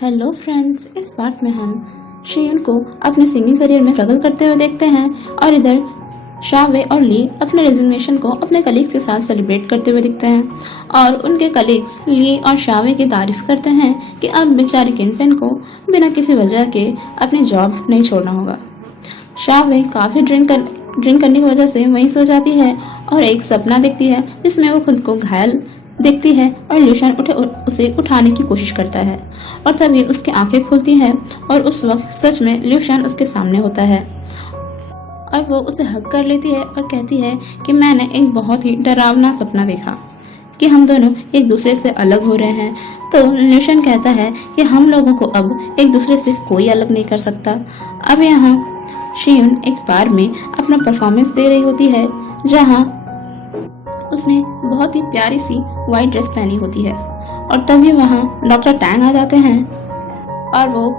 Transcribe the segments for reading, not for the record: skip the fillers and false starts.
Hello friends, इस part में हम शियन को अपने सिंगिंग करियर में स्ट्रगल करते हुए देखते हैं और इधर शावे और ली अपने रेजिग्नेशन को अपने कलीग्स के साथ सेलिब्रेट करते हुए दिखते हैं और उनके कलीग्स ली और शावे की तारीफ करते हैं कि अब बेचारी किनफेन को बिना किसी वजह के अपनी जॉब नहीं छोड़ना होगा। शावे काफ़ी ड्रिंक करने की वजह से वहीं सो जाती है और एक सपना देखती है जिसमें वो खुद को घायल देखती है और ल्यूशन उसे उठाने की कोशिश करता है और तभी उसकी आंखें खुलती हैं और उस वक्त सच में ल्यूशन उसके सामने होता है और वो उसे हग कर लेती है और कहती है कि मैंने एक बहुत ही डरावना सपना देखा कि हम दोनों एक दूसरे से अलग हो रहे हैं। तो ल्यूशन कहता है कि हम लोगों को अब एक दूसरे से कोई अलग नहीं कर सकता। अब यहाँ शियुन एक बार में अपना परफॉर्मेंस दे रही होती है जहाँ उसने बहुत ही प्यारी सी वाइट ड्रेस पहनी होती है और तभी वहाँ डॉक्टर टैंग आ जाते हैं और वो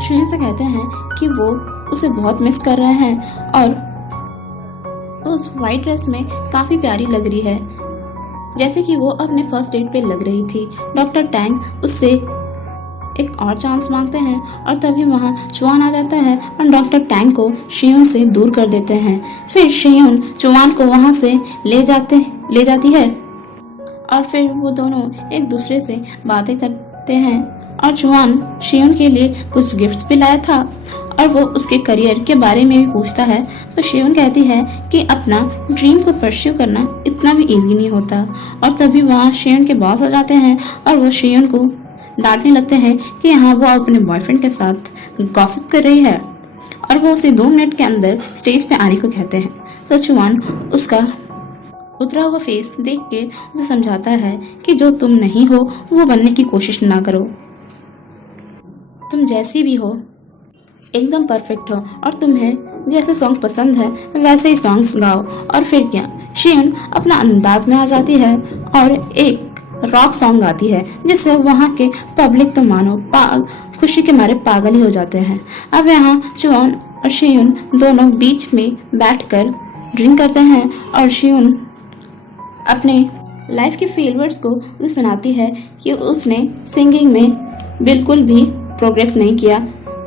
शियुन से कहते हैं कि वो उसे बहुत मिस कर रहे हैं और उस वाइट ड्रेस में काफ़ी प्यारी लग रही है जैसे कि वो अपने फर्स्ट डेट पे लग रही थी। डॉक्टर टैंग उससे एक और चांस मांगते हैं और तभी वहाँ चुआन आ जाता है और डॉक्टर टैंग को शियुन से दूर कर देते हैं। फिर शियुन चुआन को वहाँ से ले जाती है और फिर वो दोनों एक दूसरे से बातें करते हैं और चुआन शियुन के लिए कुछ गिफ्ट्स भी लाया था और वो उसके करियर के बारे में भी पूछता है। तो शियुन कहती है कि अपना ड्रीम को परस्यू करना इतना भी इजी नहीं होता और तभी वहाँ शियुन के बॉस आ जाते हैं और वो शियुन को डांटने लगते हैं कि यहाँ वो अपने बॉयफ्रेंड के साथ गॉसिप कर रही है और वो उसे 2 मिनट के अंदर स्टेज पे आने को कहते हैं। तो चुआन उसका उतरा हुआ फेस देख के उसे समझाता है कि जो तुम नहीं हो वो बनने की कोशिश ना करो, तुम जैसी भी हो एकदम परफेक्ट हो और तुम्हें जैसे सॉन्ग पसंद है वैसे ही सॉन्ग्स गाओ। और फिर क्या, शियुन अपना अंदाज में आ जाती है और एक रॉक सॉन्ग गाती है जिससे वहाँ के पब्लिक तो मानो खुशी के मारे पागल ही हो जाते हैं। अब यहाँ चुआन और शियुन दोनों बीच में बैठकर ड्रिंक करते हैं और शियुन अपने लाइफ के फेलियर्स को सुनाती है कि उसने सिंगिंग में बिल्कुल भी प्रोग्रेस नहीं किया,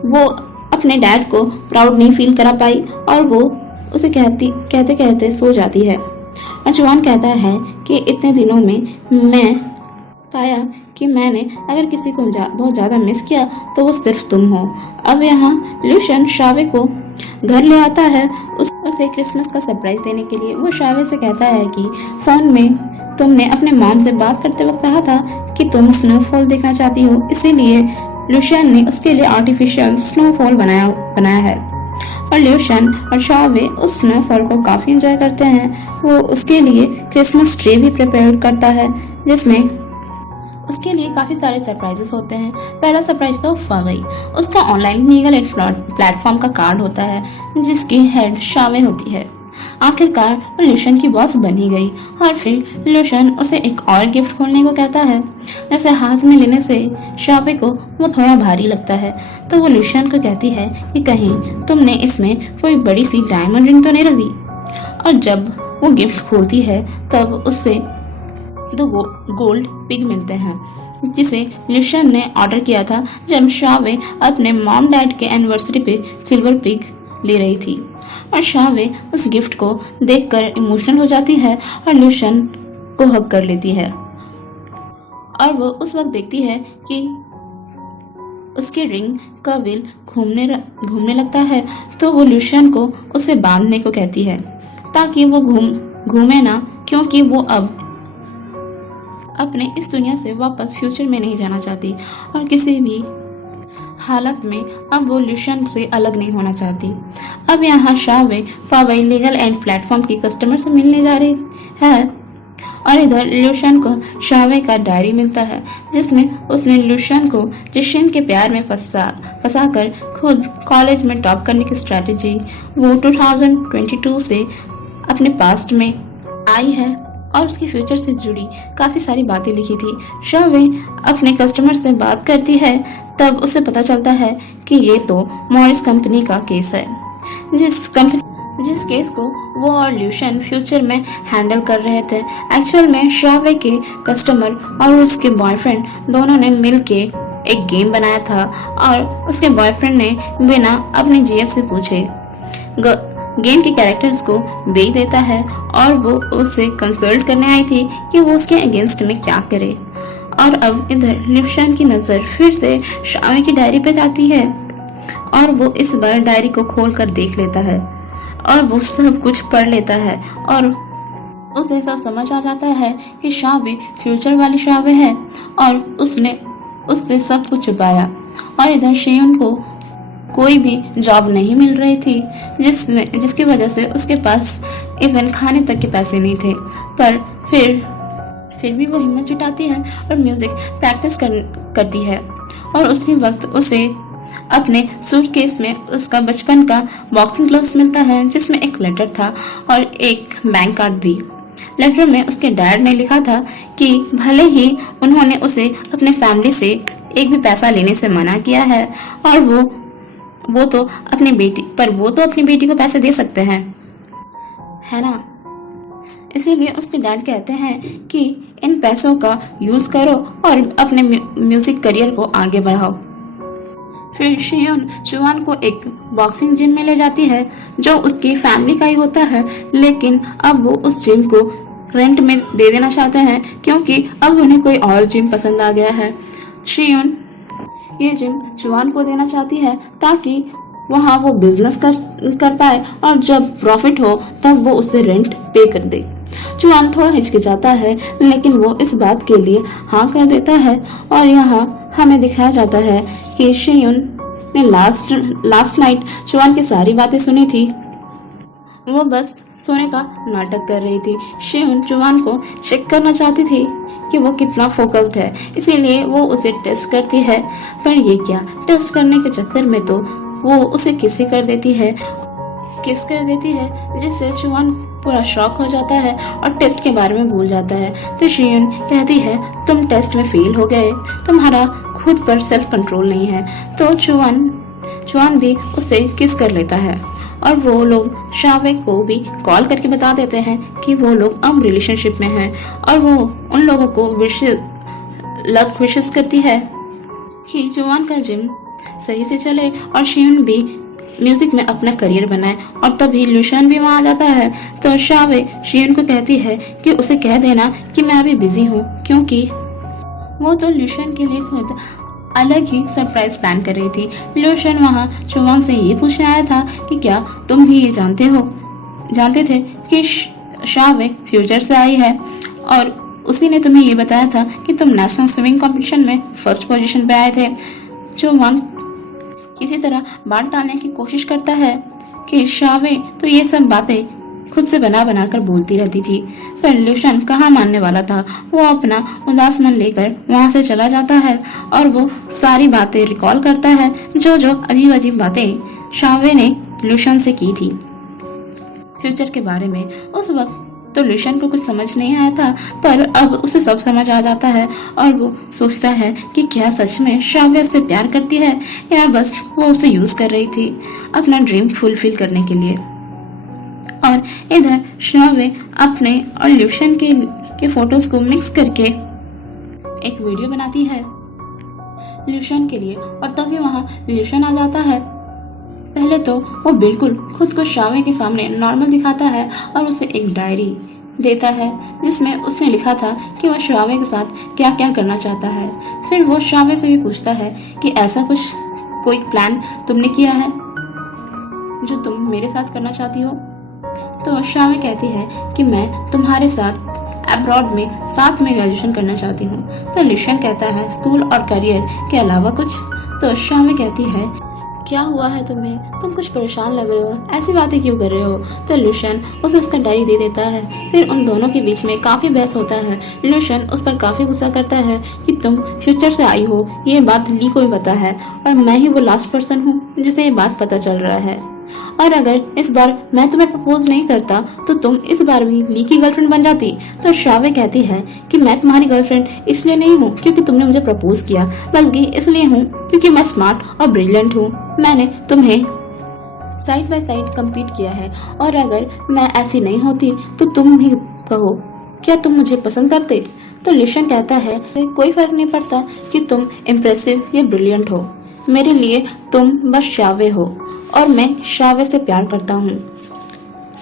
वो अपने डैड को प्राउड नहीं फील करा पाई और वो उसे कहते कहते सो जाती है। और चुआन कहता है कि इतने दिनों में मैं पाया कि मैंने अगर किसी को बहुत ज़्यादा मिस किया तो वो सिर्फ तुम हो। अब यहाँ ल्यूशन शावे को घर ले आता है उसे क्रिसमस का सरप्राइज देने के लिए। वो शावे से कहता है कि फ़ोन में तुमने अपने मॉम से बात करते वक्त कहा था कि तुम स्नोफॉल देखना चाहती हो, इसीलिए ल्यूशन ने उसके लिए आर्टिफिशियल स्नोफॉल बनाया है और ल्यूशन और शावे उस स्नोफॉल को काफ़ी एंजॉय करते हैं। वो उसके लिए क्रिसमस ट्री भी प्रिपेयर करता है जिसमें उसके लिए काफ़ी सारे सरप्राइजेस होते हैं। पहला सरप्राइज तो फावई, उसका ऑनलाइन लीगल एड प्लेटफॉर्म का कार्ड होता है जिसकी हेड शावे होती है। आखिरकार वो ल्यूशन की बॉस बनी गई और फिर ल्यूशन उसे एक और गिफ्ट खोलने को कहता है जैसे हाथ में लेने से शावे को वो थोड़ा भारी लगता है। तो वो ल्यूशन को कहती है कि कहीं तुमने इसमें कोई बड़ी सी डायमंड रिंग तो नहीं रखी। और जब वो गिफ्ट खोलती है तब उससे 2 गोल्ड पिग मिलते हैं जिसे ल्यूशन ने ऑर्डर किया था जब शावे अपने मॉम डैड के एनिवर्सरी पे सिल्वर पिग ले रही थी। और शावे उस गिफ्ट को देखकर इमोशनल हो जाती है और ल्यूशन को हग कर लेती है और वो उस वक्त देखती है कि उसके रिंग का व्हील घूमने लगता है। तो वो ल्यूशन को उसे बांधने को कहती है ताकि वो घूमे ना, क्योंकि वो अब अपने इस दुनिया से वापस फ्यूचर में नहीं जाना चाहती और किसी भी हालत में अब वो ल्यूशन से अलग नहीं होना चाहती। अब यहाँ शावे फावई लीगल एंड प्लेटफॉर्म की कस्टमर से मिलने जा रही है और इधर ल्यूशन को शावे का डायरी मिलता है जिसमें उसने ल्यूशन को जिशिन के प्यार में फंसाकर खुद कॉलेज में टॉप करने की स्ट्रेटेजी वो 2022 से अपने पास्ट में आई है और उसके फ्यूचर से जुड़ी काफ़ी सारी बातें लिखी थी। शावे अपने कस्टमर से बात करती है तब उसे पता चलता है कि ये तो मॉरिस कंपनी का केस है जिस केस को वो और ल्यूशन फ्यूचर में हैंडल कर रहे थे। एक्चुअल में शावे के कस्टमर और उसके बॉयफ्रेंड दोनों ने मिलके एक गेम बनाया था और उसके बॉयफ्रेंड ने बिना अपने जीएफ से पूछे गेम के कैरेक्टर्स को बेच देता है और वो उससे कंसल्ट करने आई थी कि वो उसके अगेंस्ट में क्या करे। और अब इधर लिवशान की नजर फिर से शावे की डायरी पे जाती है और वो इस बार डायरी को खोल कर देख लेता है और वो सब कुछ पढ़ लेता है और उसे सब समझ आ जाता है कि शावे फ्यूचर वाली शावे है और उसने उससे सब कुछ छुपाया। और इधर शेयन को कोई भी जॉब नहीं मिल रही थी जिसकी वजह से उसके पास इवन खाने तक के पैसे नहीं थे, पर फिर भी वो हिम्मत जुटाती है और म्यूजिक प्रैक्टिस करती है। और उसी वक्त उसे अपने सूटकेस में उसका बचपन का बॉक्सिंग ग्लव्स मिलता है जिसमें एक लेटर था और एक बैंक कार्ड भी। लेटर में उसके डैड ने लिखा था कि भले ही उन्होंने उसे अपने फैमिली से एक भी पैसा लेने से मना किया है और वो तो अपनी बेटी को पैसे दे सकते हैं, है ना। इसीलिए उसके डैड कहते हैं कि इन पैसों का यूज करो और अपने म्यूजिक करियर को आगे बढ़ाओ। फिर शेयन चुआन को एक बॉक्सिंग जिम में ले जाती है जो उसकी फैमिली का ही होता है, लेकिन अब वो उस जिम को रेंट में दे देना चाहते हैं क्योंकि अब उन्हें कोई और जिम पसंद आ गया है। शेयन ये जिम चुआन को देना चाहती है ताकि वहाँ वो बिजनेस कर पाए और जब प्रॉफिट हो तब वो उसे रेंट पे कर दे। चुआन थोड़ा हिचकिचाता है लेकिन वो इस बात के लिए हाँ कर देता है। और यहाँ हमें दिखाया जाता है कि शेयन ने लास्ट नाइट चुआन की सारी बातें सुनी थी, वो बस सोने का नाटक कर रही थी। शेयन चुआन को चेक करना चाहती थी कि वो कितना फोकस्ड है, इसीलिए वो उसे टेस्ट करती है। पर ये क्या, टेस्ट करने के चक्कर में तो वो उसे किस कर देती है जिससे चुआन पूरा शॉक हो जाता है और टेस्ट के बारे में भूल जाता है। तो शेयन कहती है तुम टेस्ट में फेल हो गए, तुम्हारा खुद पर सेल्फ कंट्रोल नहीं है। तो चुआन भी उसे किस कर लेता है और वो लोग शावे को भी कॉल करके बता देते हैं कि वो लोग अब रिलेशनशिप में हैं और वो उन लोगों को विशेष करती है कि चुआन का जिम सही से चले और शेयन भी म्यूजिक में अपना करियर बनाए। और तभी लुशन भी वहाँ आ जाता है। तो शावे शेयन को कहती है कि उसे कह देना कि मैं अभी बिजी हूँ, क्योंकि वो तो लुशन के लिए खुद अलग ही सरप्राइज प्लान कर रही थी। लुशन वहाँ चुआन से ये पूछने आया था कि क्या तुम भी ये जानते थे कि शावे फ्यूचर से आई है और उसी ने तुम्हें ये बताया था कि तुम नेशनल स्विमिंग कंपटीशन में फर्स्ट पोजीशन पे आए थे। चुआन किसी तरह बात टालने की कोशिश करता है कि शावे तो ये सब बातें खुद से बना कर बोलती रहती थी, पर लुशन कहाँ मानने वाला था। वो अपना उदास मन लेकर वहाँ से चला जाता है और वो सारी बातें रिकॉल करता है जो अजीब बातें शावे ने लुशन से की थी फ्यूचर के बारे में। उस वक्त तो लुशन को कुछ समझ नहीं आया था, पर अब उसे सब समझ आ जाता है और वो सोचता है कि क्या सच में शावे उससे प्यार करती है या बस वो उसे यूज कर रही थी अपना ड्रीम फुलफिल करने के लिए। और इधर शावे अपने और लुशन के फोटोज को मिक्स करके एक वीडियो बनाती है लुशन के लिए। और तभी वहाँ लुशन आ जाता है। पहले तो वो बिल्कुल खुद को शावे के सामने नॉर्मल दिखाता है और उसे एक डायरी देता है जिसमें उसने लिखा था कि वह शावे के साथ क्या क्या करना चाहता है। फिर वो शावे से भी पूछता है कि ऐसा कोई प्लान तुमने किया है जो तुम मेरे साथ करना चाहती हो। तो शावे कहती है कि मैं तुम्हारे साथ अब्रॉड में साथ में ग्रेजुएशन करना चाहती हूँ। तो लुशन कहता है स्कूल और करियर के अलावा कुछ। तो शावे कहती है क्या हुआ है तुम्हें, तुम कुछ परेशान लग रहे हो, ऐसी बातें क्यों कर रहे हो। तो लुशन उसे उसका डायरी दे देता है। फिर उन दोनों के बीच में काफी बहस होता है। लुशन उस पर काफी गुस्सा करता है कि तुम फ्यूचर से आई हो, ये बात ली को भी पता है और मैं ही वो लास्ट पर्सन हूँ जिसे ये बात पता चल रहा है। और अगर इस बार मैं तुम्हें प्रपोज नहीं करता तो तुम इस बार भी ली की गर्लफ्रेंड बन जाती। तो शावे कहती है कि मैं तुम्हारी गर्लफ्रेंड इसलिए नहीं हूँ क्योंकि तुमने मुझे प्रपोज किया, बल्कि इसलिए हूँ क्योंकि मैं स्मार्ट और ब्रिलियंट हूँ। मैंने तुम्हें साइड बाय साइड कम्पीट किया है और अगर मैं ऐसी नहीं होती तो तुम भी कहो क्या तुम मुझे पसंद करते। तो लिशन कहता है कोई फर्क नहीं पड़ता कि तुम इम्प्रेसिव या ब्रिलियंट हो, मेरे लिए तुम बस शावे हो और मैं शावे से प्यार करता हूँ,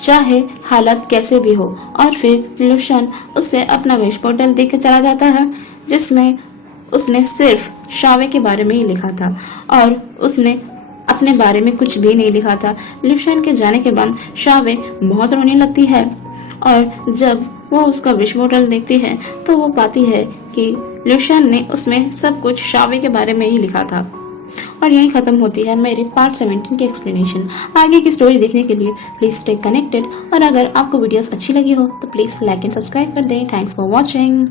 चाहे हालत कैसे भी हो। और फिर लुशन उसे अपना विश बोतल देकर चला जाता है जिसमें उसने सिर्फ शावे के बारे में ही लिखा था और उसने अपने बारे में कुछ भी नहीं लिखा था। लुशन के जाने के बाद शावे बहुत रोने लगती है और जब वो उसका विश बोतल देखती है तो वो पाती है कि लुशन ने उसमें सब कुछ शावे के बारे में ही लिखा था। और यही खत्म होती है मेरे पार्ट 17 की एक्सप्लेनेशन। आगे की स्टोरी देखने के लिए प्लीज स्टे कनेक्टेड और अगर आपको वीडियोस अच्छी लगी हो तो प्लीज लाइक एंड सब्सक्राइब कर दें। Thanks for watching.